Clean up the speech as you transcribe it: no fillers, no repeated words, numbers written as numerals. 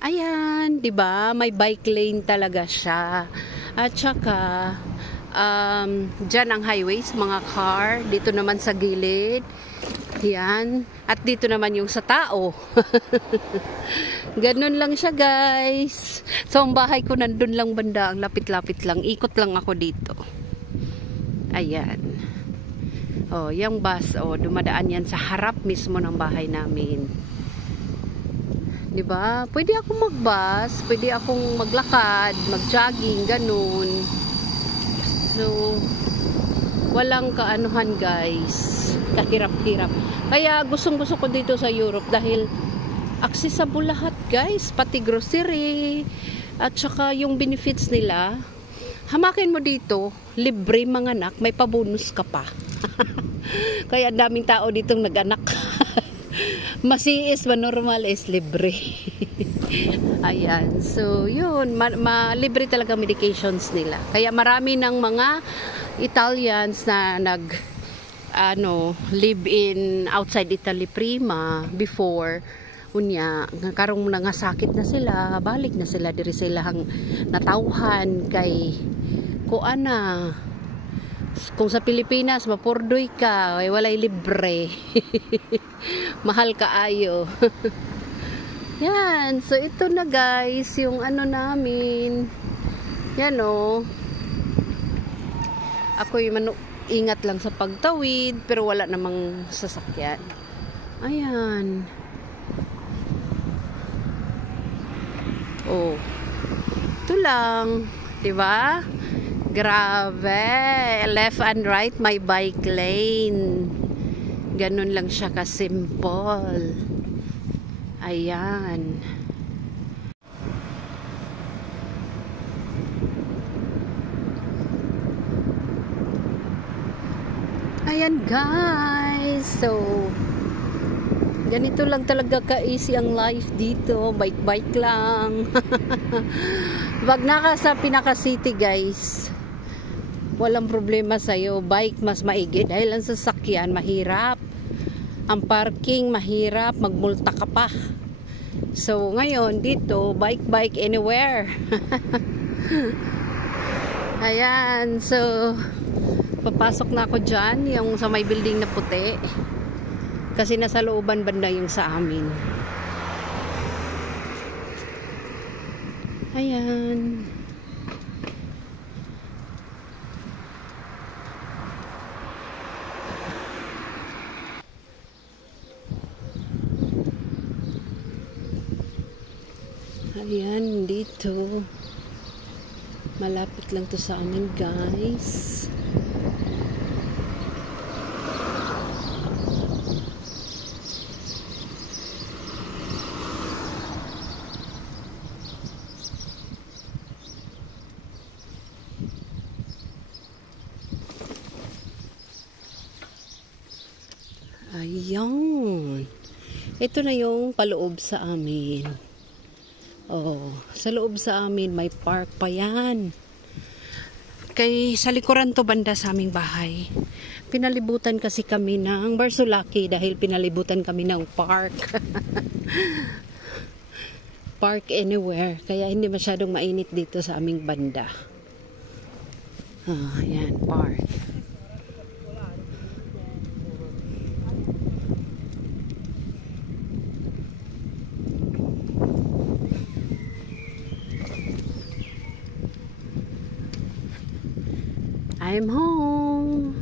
Ayan, 'di ba? May bike lane talaga siya. At saka dyan ang highways, mga car. Dito naman sa gilid. Yan. At dito naman yung sa tao. Ganun lang siya, guys. So, ang bahay ko nandun lang banda. Ang lapit-lapit lang. Ikot lang ako dito. Ayan. Oh, yung bus, oh, dumadaan yan sa harap mismo ng bahay namin. 'Di ba? Pwede akong mag-bus, pwede akong maglakad, mag-jogging, ganun. So, walang kaanuhan, guys. Kahirap-hirap. Kaya gustong-gusto ko dito sa Europe dahil accessible lahat, guys. Pati grocery at saka yung benefits nila. Hamakin mo dito, libre manganak, may pabonus ka pa. Kaya daming tao ditong nag-anak. Masiis, manormal is libre. Ayan. So, yun. Libre talaga medications nila. Kaya marami ng mga Italians na live in outside Italy prima before. Unya, karong nga sakit na sila, balik na sila diri silang natawhan kay kuana. Kung sa Pilipinas mapurdoy ka, ay walay libre. Mahal kaayo. Yan, so ito na, guys, yung ano namin. Yan oh. Ako yung ingat lang sa pagtawid, pero wala namang sasakyan. Ayan. Oh. Ito lang, 'di ba? Grabe, left and right may bike lane. Ganun lang siya ka-simple. Ayan. Ayan, guys. So, ganito lang talaga ka-easy ang life dito. Bike-bike lang. Wag na ka sa pinaka-city, guys. Walang problema sa'yo. Bike mas maigi. Dahil ang sasakyan, mahirap. Ang parking, mahirap. Magmulta ka pa. So, ngayon, dito, bike anywhere. Ayan. So, papasok na ako dyan. Yung sa may building na puti. Kasi nasa looban banda yung sa amin. Ayan. Ayan, dito. Malapit lang to sa amin, guys. Ayan. Ito na yung paloob sa amin. Oh, sa loob sa amin may park pa yan. Kay sa likuran to banda sa aming bahay. Pinalibutan kasi kami ng Barsulaki dahil pinalibutan kami ng park. Park anywhere. Kaya hindi masyadong mainit dito sa aming banda. Ah, ayan, park. I'm home.